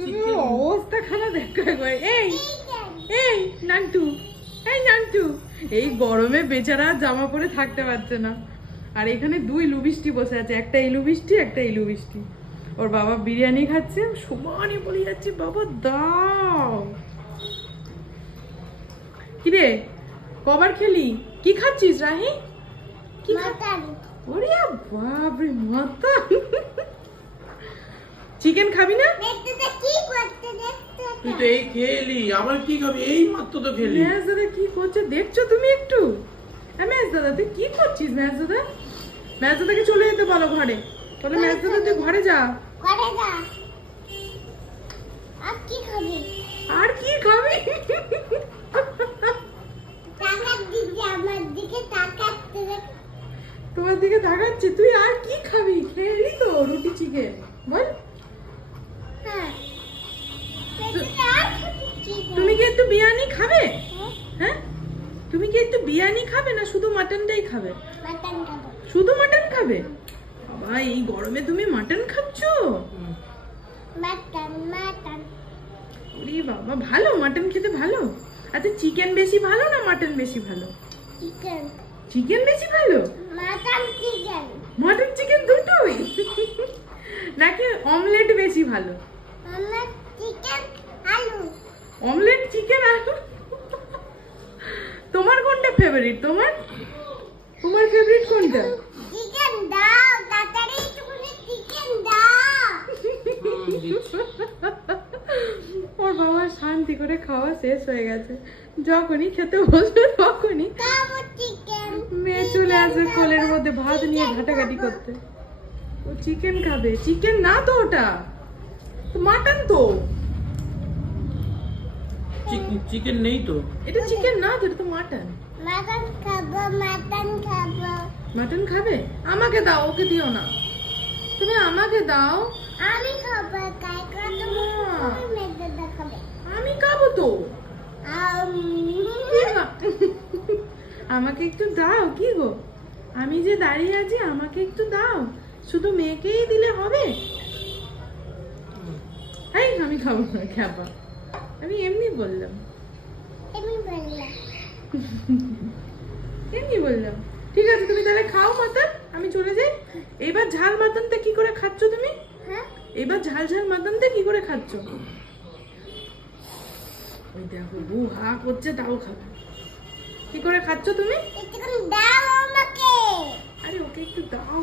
তুমি অবস্থা খানা দেখো একবার। এই এই নান্টু, এই নান্টু, এই গরমে বেচারা জামা পরে থাকতে পারছে না। আর এখানে দুই লুবিষ্টি বসে আছে, একটা ইলু বৃষ্টি একটা ইলু বৃষ্টি। ওর বাবা বিরিয়ানি খাচ্ছে, সমানে বলে যাচ্ছে বাবা দাও। কিরে কবার খেলি? কি খাচ্ছিস রাহি? কি ওরে বাপরে মাথা। চিকেন খাবি না? তুই তো এই খেলি, আবার কি খাবি? এই মাত্র তো খেলি। ম্যাচ দাদা কি করছে দেখছো তুমি একটু? ম্যাচ দাদা তুই কি করছিস? ম্যাচ দাদা, ম্যাচ দাদাকে চলে যেতে বলো ঘরে। বলে ম্যাচ দাদা তুই ঘরে যা। আর কি খাবি? তোমার দিকে তাকাচ্ছি। তুই আর কি খাবি? খেলি তো রুটি চিকেন বল। তুমি কি একটু বিরিয়ানি খাবে? হ্যাঁ তুমি কি একটু বিরিয়ানি খাবে না শুধু মাটনটাই খাবে? শুধু মাটন খাবে? বাবা এই গরমে তুমি মাটন খাচ্ছ? ওরে বাবা, ভালো মাটন খেতে ভালো। আচ্ছা চিকেন বেশি ভালো না মাটন বেশি ভালো? চিকেন বেশি ভালো? মাটন চিকেন দুটোই? নাকি অমলেট বেশি ভালো? অমলেট চিকেন আলু। তোমার কোনটা ফেভারিট? তোমার ফেভারিট কোনটা? ওর বাবা শান্তি করে খাওয়া শেষ হয়ে গেছে। যখনই খেতে বসবে তখনই মেয়ে চলে আসবে কোলের মধ্যে ভাত নিয়ে ঘাটাঘাটি করতে। ও চিকেন খাবে। চিকেন না তো, ওটা মাটন তো। চিকেন নেই তো, এটা চিকেন না তো, এটা তো মাটন। মাটন খাবে? আমাকে দাও, ওকে দিও না। তুমি আমাকে দাও। আমি খাবো তো। আমাকে একটু দাও। কি গো, আমি যে দাঁড়িয়ে আছি আমাকে একটু দাও। শুধু মেয়েকেই দিলে হবে? আমি খাবো না খাবা। আমি এমনি বললাম। ঠিক আছে তুমি তাহলে খাও মাটন, আমি চলে যাই। এইবার ঝাল মাটনটা কি করে খাচ্ছ তুমি? এইবার ঝাল মাটনটা কি করে খাচ্ছ? ওই দেখো বউ হা করছে, তাও খাবে। কি করে খাচ্ছ তুমি? আরে ওকে একটু দাও।